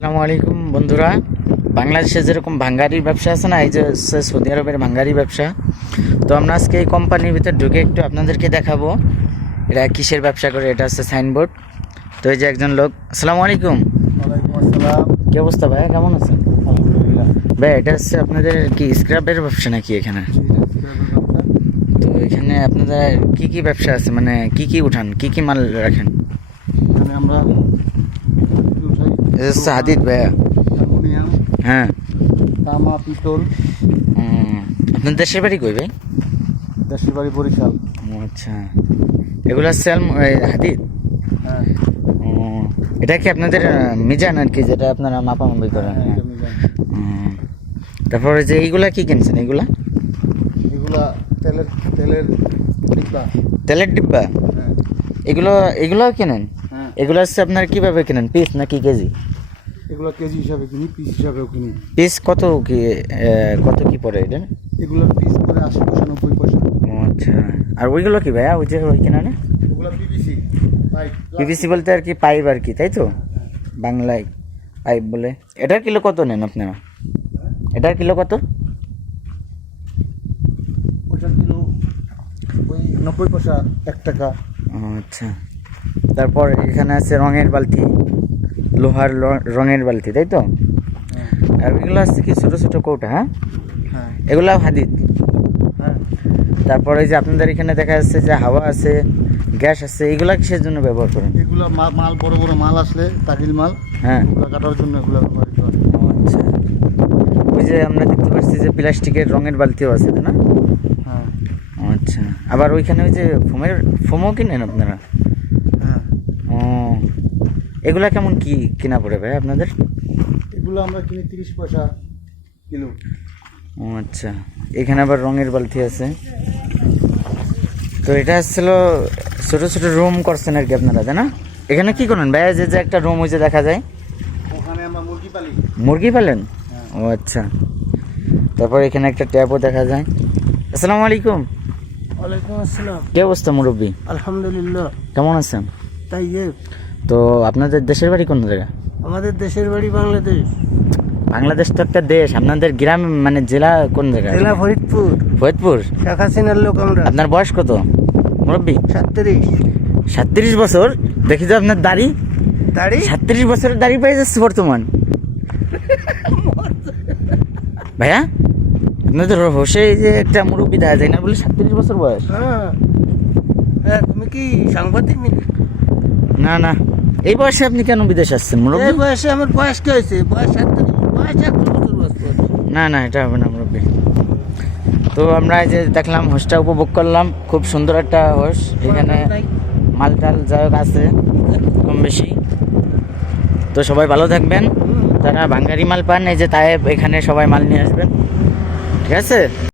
আসসালামু আলাইকুম বন্ধুরা। বাংলাদেশে যেরকম ভাঙ্গারির ব্যবসা আছে না এই যে হচ্ছে সৌদি আরবের ভাঙ্গারি ব্যবসা। তো আমরা আজকে এই কোম্পানির ভিতর ঢুকে একটু আপনাদেরকে দেখাবো এটা কিসের ব্যবসা করে এটা হচ্ছে সাইনবোর্ড। তো এই যে একজন লোক আসসালামু আলাইকুম। কি অবস্থা ভাই কেমন আছেন? আলহামদুলিল্লাহ। ভাই এটা হচ্ছে আপনাদের কি স্ক্র্যাপের ব্যবসা নাকি এখানে? তো এখানে আপনাদের কি কি ব্যবসা আছে মানে কি কি উঠান কি কি মাল রাখেন? আমরা হচ্ছে হাদিদ ভাইয়া। অ্যালুমিনিয়াম হ্যাঁ। তামা পিতল। আপনার দেশের বাড়ি কই ভাই? দেশের বাড়ি বরিশাল। আচ্ছা। এগুলো এই হাদিদ? হ্যাঁ। এটা কি আপনাদের মিজান আর কি যেটা আপনারা মাপামাপি করেন? হ্যাঁ, হ্যাঁ। তারপরে যে এইগুলা কি কিনছেন এগুলা এগুলা তেলের তেলের ডিব্বা। তেলের ডিব্বা? এগুলো এগুলোও কেনেন? হ্যাঁ। এগুলো হচ্ছে আপনার কীভাবে কেনেন? পিস নাকি কেজি? এগুলো কেজি হিসাবে কিনি পিস হিসাবেও কিনি। পিস কত কি কত কি পড়ে এটা এগুলো পিস করে আশি পয়সা নব্বই পয়সা। ও আচ্ছা। আর ওইগুলো কি ভাইয়া ওই যে ওই কেনা না ওগুলা পিভিসি পিভিসি বলতে আর কি পাইপ আর কি তাই তো? বাংলায় পাইপ বলে। এটার কিলো কত নেন আপনারা? এটার কিলো কত? ওইটার কিলো ওই নব্বই পয়সা এক টাকা। আচ্ছা। তারপর এখানে আছে রঙের বালতি লোহার রঙের বালতি তাই তো? হ্যাঁ। আর এগুলো আছে কি ছোটো ছোটো কৌটা হ্যাঁ? হ্যাঁ। এগুলো হাদিদ। হ্যাঁ। তারপরে যে আপনাদের এখানে দেখা যাচ্ছে যে হাওয়া আছে গ্যাস আছে এগুলা কিসের জন্য ব্যবহার করেন? এগুলো মাল বড় বড় মাল আসলে তাহিল মাল। হ্যাঁ। কাটার জন্য এগুলো ব্যবহৃত হয়। আচ্ছা। ওই যে আমরা দেখতে পাচ্ছি যে প্লাস্টিকের রঙের বালতিও আছে না? আবার ওইখানে ওই যে ফোমের ফোমও কিনেন আপনারা? হ্যাঁ। ও। এগুলা কেমন কি কিনা পড়ে ভাই আপনাদের? এগুলো আমরা কিনি তিরিশ পয়সা কিলো। ও আচ্ছা। এখানে আবার রঙের বালতি আছে। তো এটা হচ্ছিল ছোট ছোট রুম করছেন আর কি আপনারা তাই না? এখানে কি করেন ভাই? যে যে একটা রুম হয়েছে দেখা যায়। ওখানে আমরা মুরগি পালি। মুরগি পালেন? হ্যাঁ। ও আচ্ছা। তারপর এখানে একটা ট্যাপও দেখা যায়। আসসালামু আলাইকুম। ওয়ালাইকুম আসসালাম। কি অবস্থা মুরব্বী? আলহামদুলিল্লাহ। কেমন আছেন? তাই তো আপনাদের দেশের বাড়ি কোন জায়গা আমাদের দেশের বাড়ি বাংলাদেশ। বাংলাদেশ তো একটা দেশ। আপনাদের গ্রাম মানে জেলা কোন জায়গা জেলা ফরিদপুর। ফরিদপুর? শেখ হাসিনার লোক আমরা। আপনার বয়স কত? মুরব্বী? সাতত্রিশ। সাতত্রিশ বছর? দেখি তো আপনার দাড়ি। দাড়ি? সাতত্রিশ বছরের দাড়ি পেয়ে যাচ্ছে বর্তমান। ভাইয়া? আপনাদের হোসে যে একটা মুরব্বী দেখা যায় না বলে সাতত্রিশ বছর বয়স। হ্যাঁ। হ্যাঁ তুমি কি সাংবাদিক? না না। এই বয়সে আপনি কেন বিদেশ আসছেন এই বয়সে আমার বয়স কি হয়েছে? বয়স সাতত্রিশ বয়স একশো বছর বয়স। না না এটা হবে না মুরব্বী। তো আমরা যে দেখলাম হোসটা উপভোগ করলাম। খুব সুন্দর একটা হোস। এখানে মাল টাল যাই হোক আছে কম বেশি। তো সবাই ভালো থাকবেন। তারা বাঙ্গারি মাল পান এই যে তাই এখানে সবাই মাল নিয়ে আসবেন। ঠিক আছে?